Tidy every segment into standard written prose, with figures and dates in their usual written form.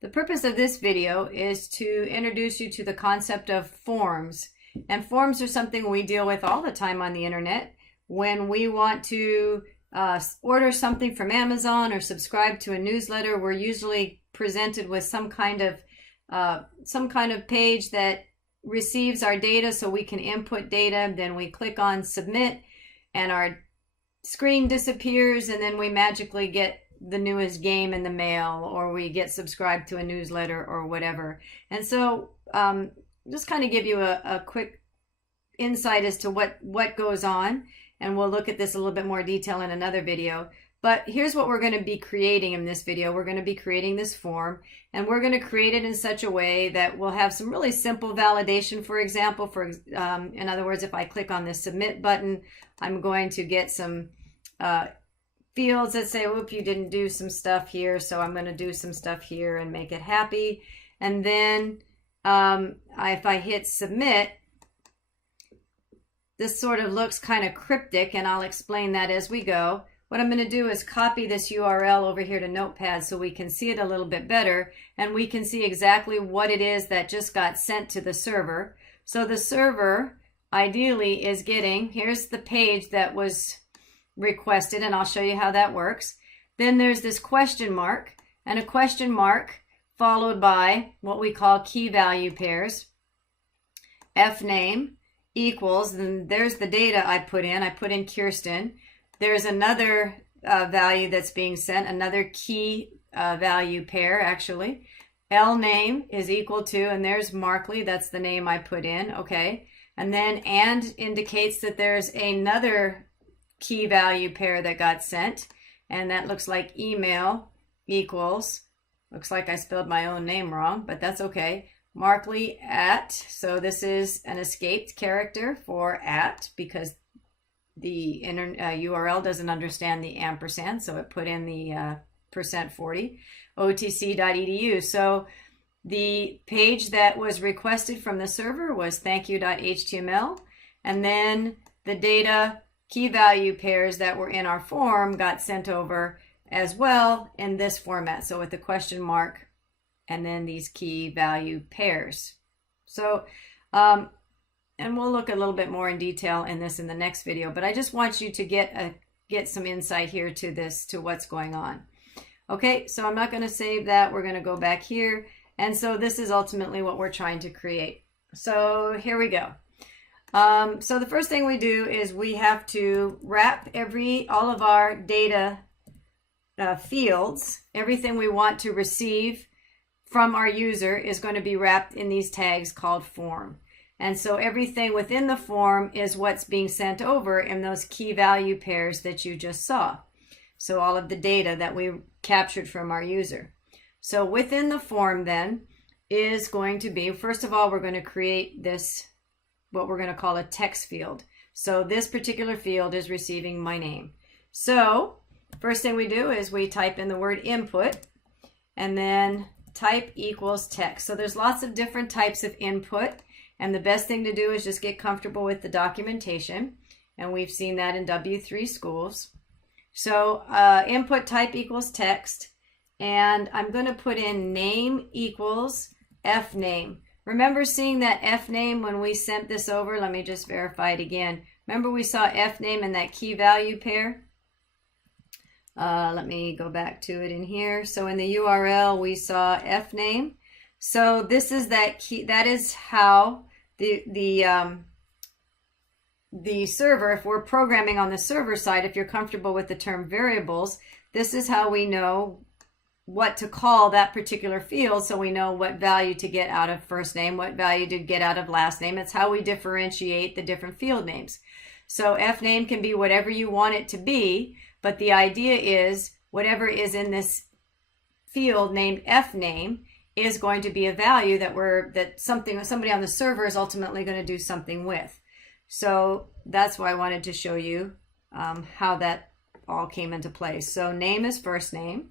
The purpose of this video is to introduce you to the concept of forms. And forms are something we deal with all the time on the internet. When we want to order something from Amazon or subscribe to a newsletter, we're usually presented with some kind of page that receives our data so we can input data. Then we click on submit and our screen disappears, and then we magically get the newest game in the mail, or we get subscribed to a newsletter or whatever. And so just kind of give you a quick insight as to what goes on, and we'll look at this a little bit more detail in another video. But here's what we're going to be creating in this video. We're going to be creating this form, and we're going to create it in such a way that we'll have some really simple validation. For example, in other words, if I click on the submit button, I'm going to get some fields that say, whoop, you didn't do some stuff here, so I'm going to do some stuff here and make it happy. And then if I hit submit, this sort of looks kind of cryptic, and I'll explain that as we go. What I'm going to do is copy this URL over here to Notepad so we can see it a little bit better, and we can see exactly what it is that just got sent to the server. So the server ideally is getting, here's the page that was requested, and I'll show you how that works. Then there's this question mark, and a question mark followed by what we call key value pairs. Fname equals, and there's the data I put in. I put in Kirsten. There's another value that's being sent, another key value pair actually. Lname is equal to, and there's Markley, that's the name I put in, okay. And then and indicates that there's another key value pair that got sent, and that looks like email equals, looks like I spelled my own name wrong, but that's okay, Markley at, so this is an escaped character for at, because the URL doesn't understand the ampersand, so it put in the %40, otc.edu. So the page that was requested from the server was thankyou.html, and then the data key value pairs that were in our form got sent over as well in this format. So with the question mark and then these key value pairs. So, and we'll look a little bit more in detail in this in the next video, but I just want you to get some insight here to this, to what's going on. Okay, so I'm not going to save that. We're going to go back here. And so this is ultimately what we're trying to create. So here we go. So the first thing we do is we have to wrap all of our data fields, everything we want to receive from our user is going to be wrapped in these tags called form. And so everything within the form is what's being sent over in those key value pairs that you just saw. So all of the data that we captured from our user. So within the form then is going to be, first of all, we're going to create this, what we're going to call a text field. So this particular field is receiving my name. So first thing we do is we type in the word input, and then type equals text. So there's lots of different types of input, and the best thing to do is just get comfortable with the documentation, and we've seen that in W3 schools. So input type equals text, and I'm going to put in name equals fname. Remember seeing that fname when we sent this over? Let me just verify it again. Remember we saw fname in that key value pair? Let me go back to it in here. So in the URL we saw fname. So this is that key. That is how the server, if we're programming on the server side, if you're comfortable with the term variables, this is how we know what to call that particular field, so we know what value to get out of first name, what value to get out of last name. It's how we differentiate the different field names. So fname can be whatever you want it to be, but the idea is whatever is in this field named fname is going to be a value that somebody on the server is ultimately going to do something with. So that's why I wanted to show you how that all came into place. So name is first name.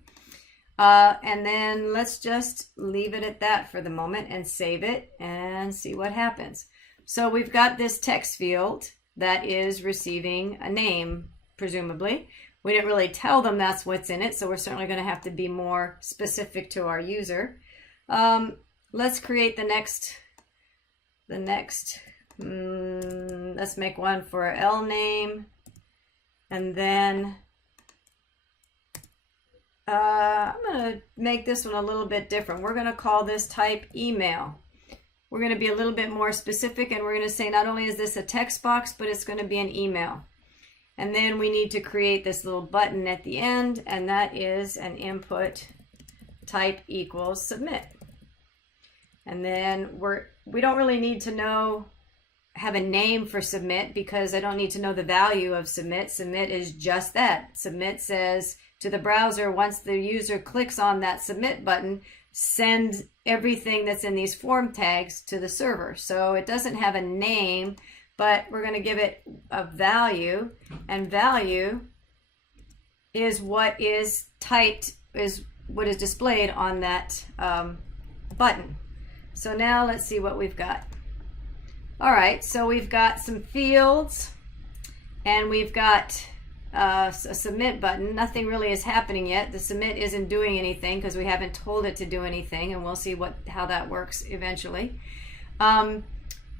And then let's just leave it at that for the moment and save it and see what happens. So we've got this text field that is receiving a name, presumably. We didn't really tell them that's what's in it, so we're certainly going to have to be more specific to our user. Let's create the next, let's make one for L name, and then I'm going to make this one a little bit different. We're going to call this type email. We're going to be a little bit more specific, and we're going to say not only is this a text box, but it's going to be an email. And then we need to create this little button at the end, and that is an input type equals submit. And then we don't really need to have a name for submit, because I don't need to know the value of submit. Submit is just that. Submit says to the browser, once the user clicks on that submit button, send everything that's in these form tags to the server. So it doesn't have a name, but we're going to give it a value, and value is what is typed, is what is displayed on that button. So now let's see what we've got. All right, so we've got some fields, and we've got a submit button. Nothing really is happening yet. The submit isn't doing anything because we haven't told it to do anything, and we'll see how that works eventually. But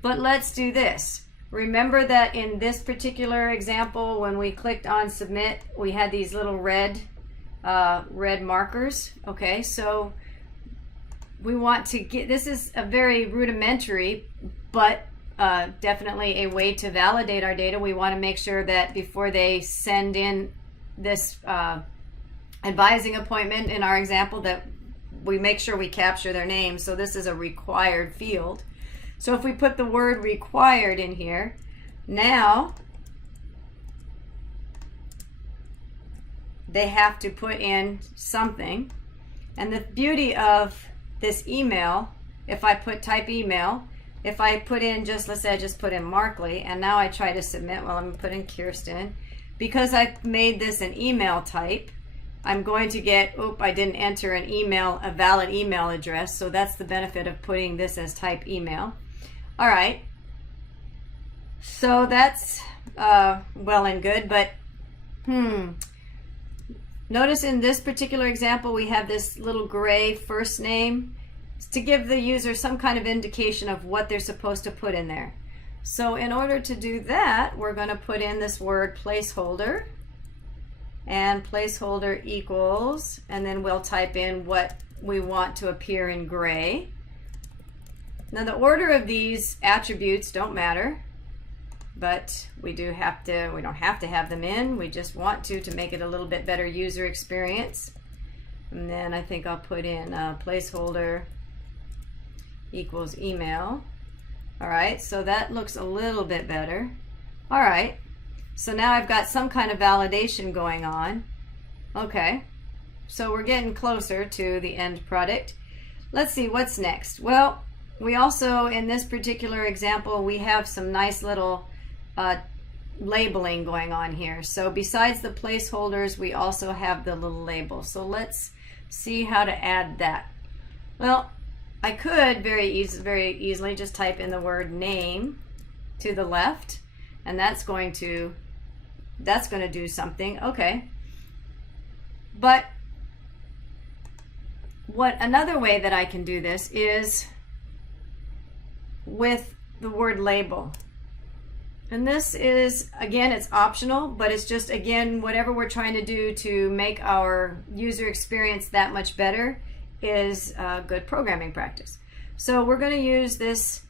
let's do this. Remember that in this particular example, when we clicked on submit, we had these little red markers. Okay, so we want to get, this is a very rudimentary, but definitely a way to validate our data. We want to make sure that before they send in this advising appointment in our example, that we make sure we capture their name. So this is a required field. So if we put the word required in here, now they have to put in something. And the beauty of this email, if I put type email, if I put in let's say I just put in Markley, and now I try to submit, well, I'm going to put in Kirsten. Because I've made this an email type, I'm going to get, I didn't enter a valid email address. So that's the benefit of putting this as type email. All right. So that's well and good, but notice in this particular example, we have this little gray first name to give the user some kind of indication of what they're supposed to put in there. So in order to do that, we're going to put in this word placeholder, and placeholder equals, and then we'll type in what we want to appear in gray. Now the order of these attributes don't matter, but we don't have to have them in. We just want to make it a little bit better user experience. And then I think I'll put in placeholder equals email. All right, so that looks a little bit better. All right, so now I've got some kind of validation going on. Okay, so we're getting closer to the end product. Let's see what's next. Well, we also, in this particular example, we have some nice little labeling going on here. So besides the placeholders, we also have the little label. So let's see how to add that. Well, I could very easily just type in the word name to the left, and that's going to do something. Okay. But another way that I can do this is with the word label. And this is, again, it's optional, but it's just, again, whatever we're trying to do to make our user experience that much better is good programming practice. So we're going to use this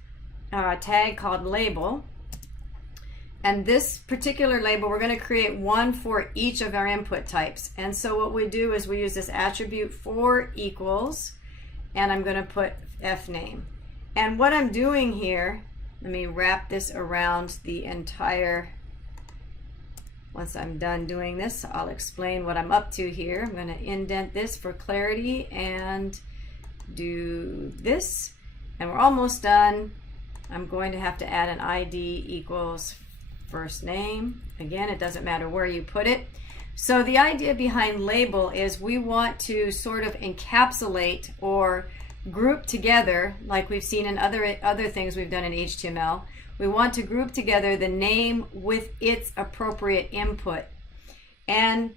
tag called label. And this particular label, we're going to create one for each of our input types. And so what we do is we use this attribute for equals, and I'm going to put fname. And what I'm doing here, let me wrap this around the entire, once I'm done doing this, I'll explain what I'm up to here. I'm going to indent this for clarity and do this. And we're almost done. I'm going to have to add an ID equals first name. Again, it doesn't matter where you put it. So the idea behind label is we want to sort of encapsulate or group together, like we've seen in other things we've done in HTML. We want to group together the name with its appropriate input. And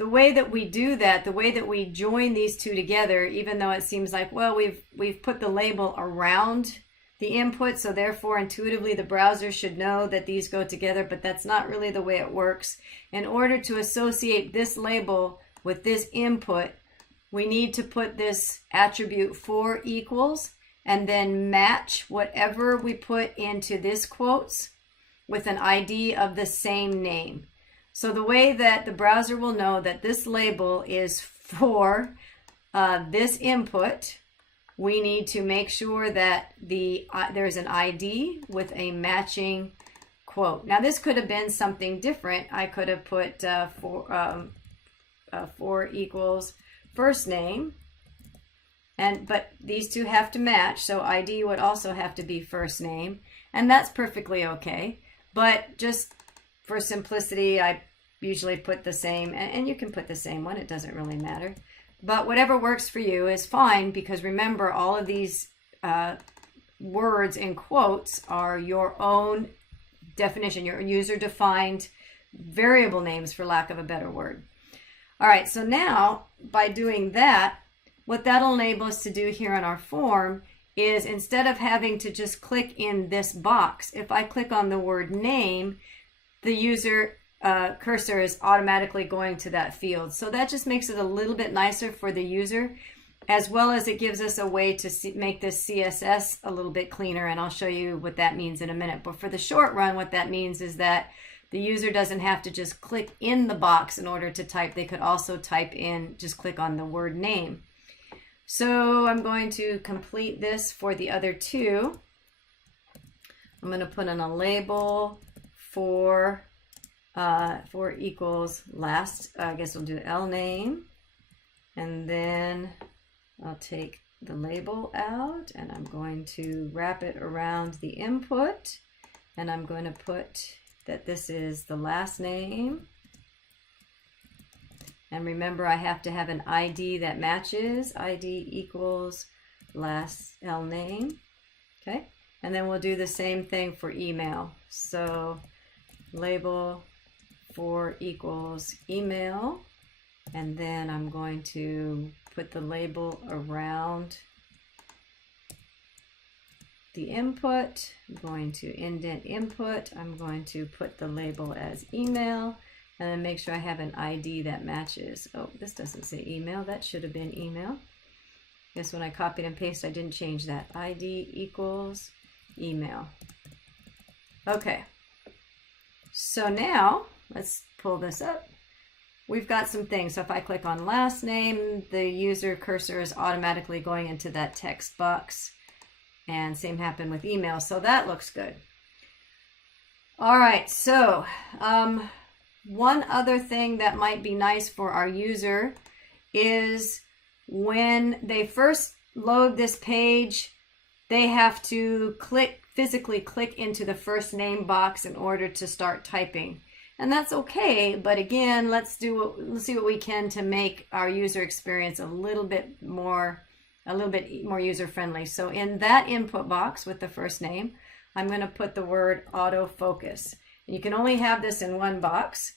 the way that we do that, the way that we join these two together, even though it seems like, well, we've put the label around the input, so therefore intuitively the browser should know that these go together, but that's not really the way it works. In order to associate this label with this input, we need to put this attribute for equals and then match whatever we put into this quotes with an ID of the same name. So the way that the browser will know that this label is for this input, we need to make sure that there's an ID with a matching quote. Now this could have been something different. I could have put for equals first name, but these two have to match, so ID would also have to be first name, and that's perfectly okay. But just for simplicity, I usually put the same, and you can put the same one, it doesn't really matter. But whatever works for you is fine, because remember, all of these words in quotes are your own definition, your user-defined variable names, for lack of a better word. All right, so now by doing that, what that'll enable us to do here on our form is, instead of having to just click in this box, if I click on the word name, the user cursor is automatically going to that field. So that just makes it a little bit nicer for the user, as well as it gives us a way to make this CSS a little bit cleaner, and I'll show you what that means in a minute. But for the short run, what that means is that the user doesn't have to just click in the box in order to type. They could also type in, just click on the word name. So I'm going to complete this for the other two. I'm going to put in a label for equals last, I guess we'll do L name, and then I'll take the label out and I'm going to wrap it around the input, and I'm going to put that this is the last name. And remember, I have to have an ID that matches. ID equals last L name. Okay, and then we'll do the same thing for email. So label for equals email, and then I'm going to put the label around the input. I'm going to indent input. I'm going to put the label as email, and then make sure I have an ID that matches. Oh, this doesn't say email. That should have been email. Guess when I copied and pasted, I didn't change that. ID equals email. Okay. So now let's pull this up. We've got some things. So if I click on last name, the user cursor is automatically going into that text box. And same happened with email. So that looks good. All right. So one other thing that might be nice for our user is when they first load this page, they have to physically click into the first name box in order to start typing. And that's okay, but again, let's see what we can to make our user experience a little bit more user-friendly. So in that input box with the first name, I'm going to put the word autofocus. And you can only have this in one box,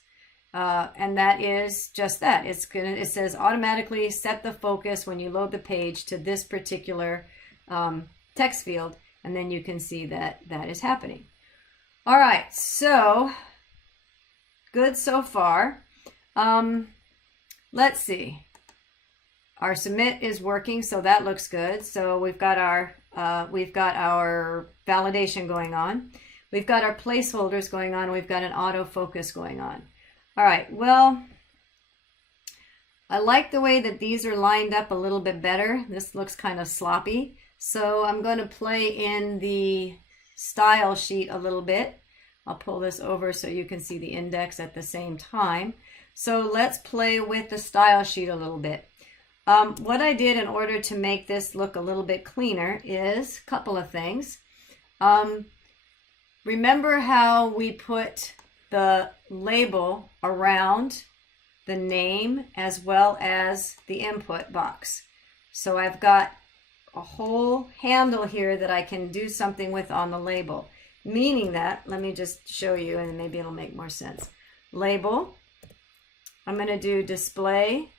and that is just that. It says automatically set the focus when you load the page to this particular text field, and then you can see that that is happening. All right, so good so far. Let's see. Our submit is working, so that looks good. So we've got our validation going on. We've got our placeholders going on. We've got an autofocus going on. All right, well, I like the way that these are lined up a little bit better. This looks kind of sloppy. So I'm going to play in the style sheet a little bit. I'll pull this over so you can see the index at the same time. So let's play with the style sheet a little bit. What I did in order to make this look a little bit cleaner is a couple of things. Remember how we put the label around the name as well as the input box. So I've got a whole handle here that I can do something with on the label. Meaning that, let me just show you and maybe it'll make more sense. Label, I'm going to do display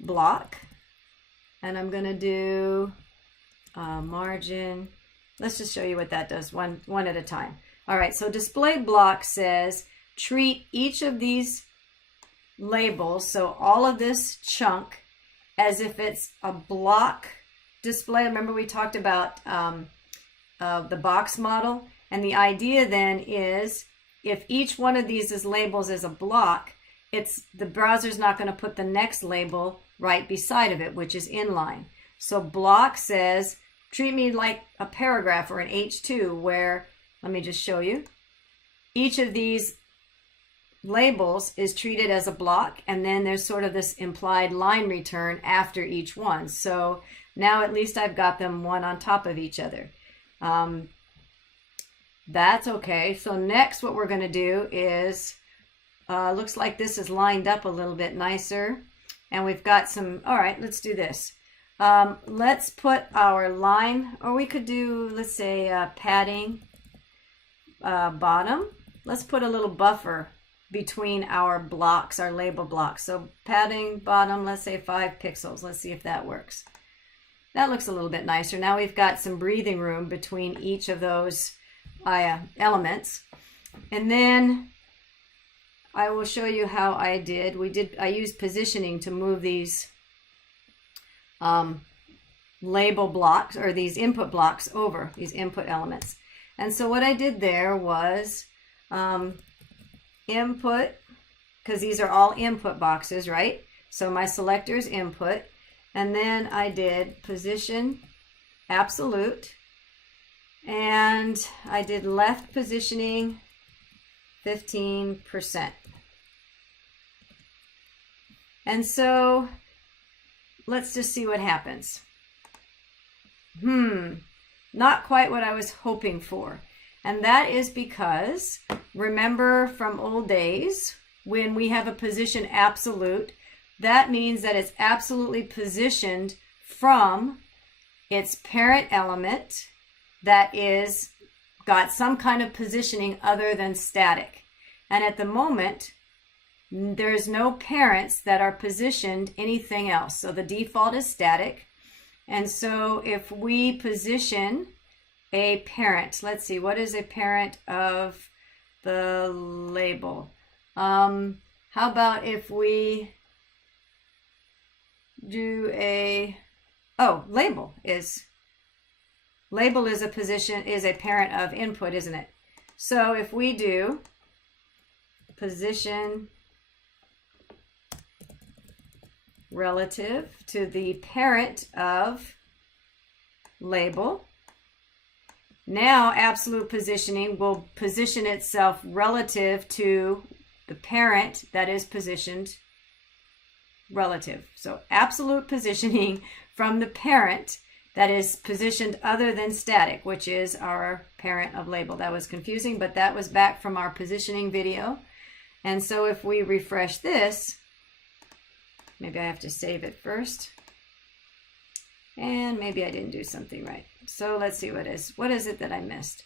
block, and I'm going to do margin. Let's just show you what that does one at a time. All right, so display block says treat each of these labels, so all of this chunk, as if it's a block display. Remember we talked about the box model, and the idea then is if each one of these is labels as a block, the browser's not going to put the next label right beside of it, which is inline. So block says treat me like a paragraph or an H2, where, let me just show you, each of these labels is treated as a block, and then there's sort of this implied line return after each one. So now at least I've got them one on top of each other. That's okay. So next what we're going to do is, looks like this is lined up a little bit nicer, and we've got some, all right, let's do this. Let's put our line, or we could do, let's say padding bottom. Let's put a little buffer between our blocks, our label blocks. So padding bottom, let's say 5 pixels. Let's see if that works. That looks a little bit nicer. Now we've got some breathing room between each of those elements. And then I will show you how I did. I used positioning to move these label blocks, or these input blocks, over these input elements. And so what I did there was input, because these are all input boxes, right? So my selector is input, and then I did position absolute, and I did left positioning 15%. And so let's just see what happens. Not quite what I was hoping for. And that is because, remember from old days, when we have a position absolute, that means that it's absolutely positioned from its parent element that is got some kind of positioning other than static. And at the moment, there's no parents that are positioned anything else. So the default is static. And so if we position a parent, let's see, what is a parent of the label? How about if we do label is a position, is a parent of input, isn't it? So if we do position relative to the parent of label, now absolute positioning will position itself relative to the parent that is positioned relative. So absolute positioning from the parent that is positioned other than static, which is our parent of label. That was confusing, but that was back from our positioning video. And so if we refresh this, maybe I have to save it first. And maybe I didn't do something right. So let's see what is it that I missed?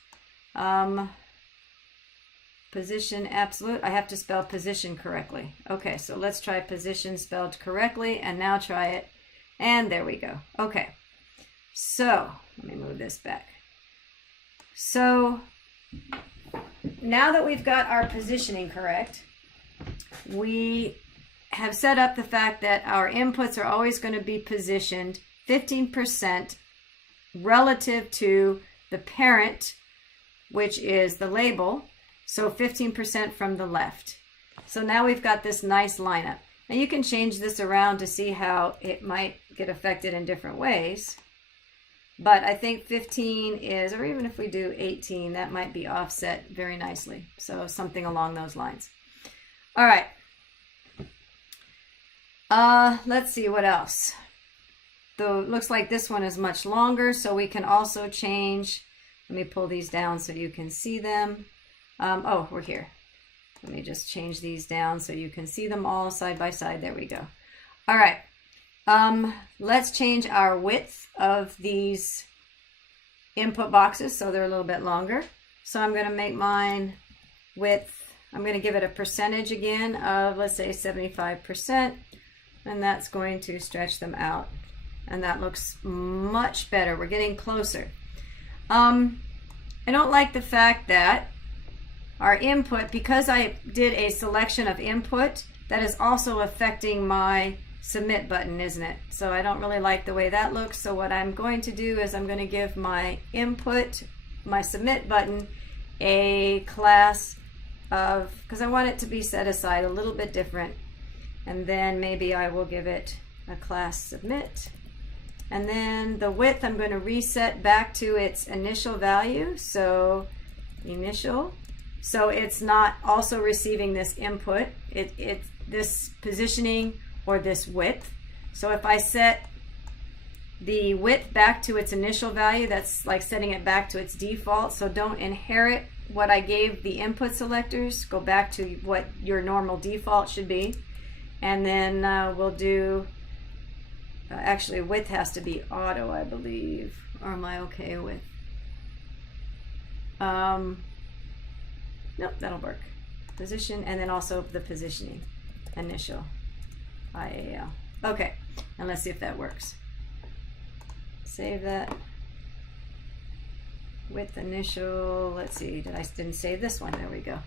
Position absolute. I have to spell position correctly. Okay, so let's try position spelled correctly, and now try it. And there we go. Okay, so let me move this back. So now that we've got our positioning correct, we have set up the fact that our inputs are always going to be positioned 15% relative to the parent, which is the label. So 15% from the left. So now we've got this nice lineup. Now you can change this around to see how it might get affected in different ways. But I think 15 is, or even if we do 18, that might be offset very nicely. So something along those lines. All right. Let's see what else. Though it looks like this one is much longer, so we can also change. Let me pull these down so you can see them. Oh, we're here. Let me just change these down so you can see them all side by side. There we go. All right. Let's change our width of these input boxes so they're a little bit longer. So I'm going to make mine width, I'm going to give it a percentage again of, let's say, 75%, and that's going to stretch them out. And that looks much better. We're getting closer. I don't like the fact that our input, because I did a selection of input, that is also affecting my submit button, isn't it? So I don't really like the way that looks. So what I'm going to do is I'm going to give my input, my submit button, a class of, because I want it to be set aside a little bit different. And then maybe I will give it a class submit. And then the width I'm going to reset back to its initial value. So initial. So it's not also receiving this input. It's this positioning or this width. So if I set the width back to its initial value, that's like setting it back to its default. So don't inherit what I gave the input selectors. Go back to what your normal default should be. And then we'll do, actually width has to be auto, I believe. Or am I okay with? Nope, that'll work. Position, and then also the positioning, initial, IAL. Okay, and let's see if that works. Save that. Width initial, let's see, I didn't save this one, there we go.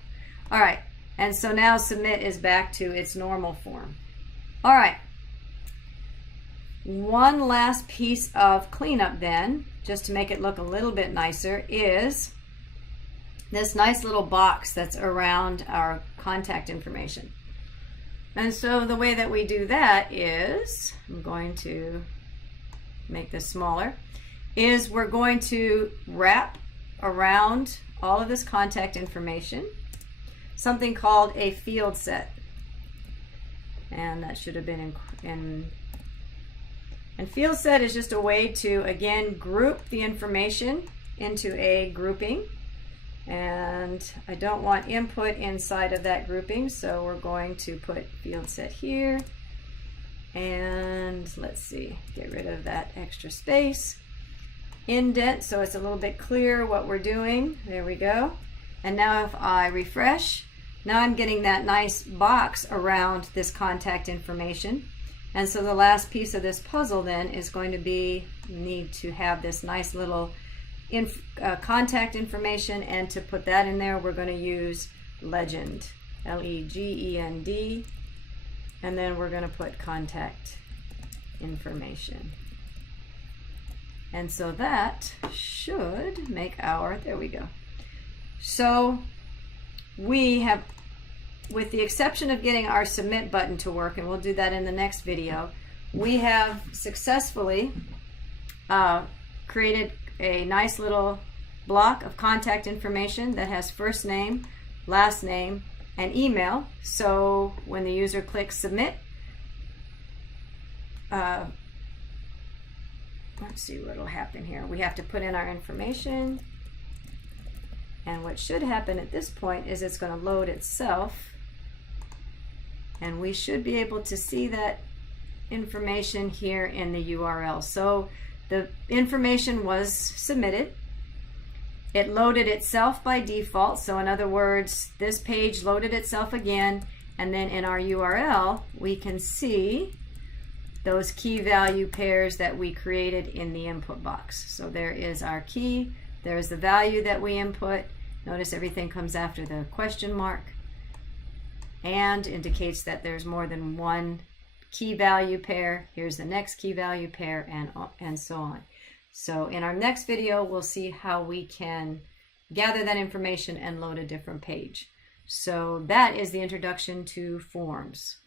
All right, and so now submit is back to its normal form. All right, one last piece of cleanup then, just to make it look a little bit nicer, is this nice little box that's around our contact information. And so the way that we do that is, I'm going to make this smaller, is we're going to wrap around all of this contact information something called a field set. And that should have been in and field set is just a way to, again, group the information into a grouping. And I don't want input inside of that grouping, so we're going to put field set here. And let's see, get rid of that extra space. Indent, so it's a little bit clearer what we're doing. There we go. And now if I refresh, now I'm getting that nice box around this contact information. And so the last piece of this puzzle then is going to be, need to have this nice little contact information, and to put that in there we're going to use legend, L-E-G-E-N-D, and then we're going to put contact information. And so that should make our, there we go. So we have, with the exception of getting our submit button to work, and we'll do that in the next video, we have successfully created a nice little block of contact information that has first name, last name, and email. So when the user clicks submit, let's see what will happen here. We have to put in our information, and what should happen at this point is it's going to load itself, and we should be able to see that information here in the URL. So the information was submitted. It loaded itself by default. So in other words, this page loaded itself again, and then in our URL we can see those key value pairs that we created in the input box. So there is our key, there's the value that we input. Notice everything comes after the question mark and indicates that there's more than one key value pair. Here's the next key value pair, and so on. So in our next video we'll see how we can gather that information and load a different page. So that is the introduction to forms.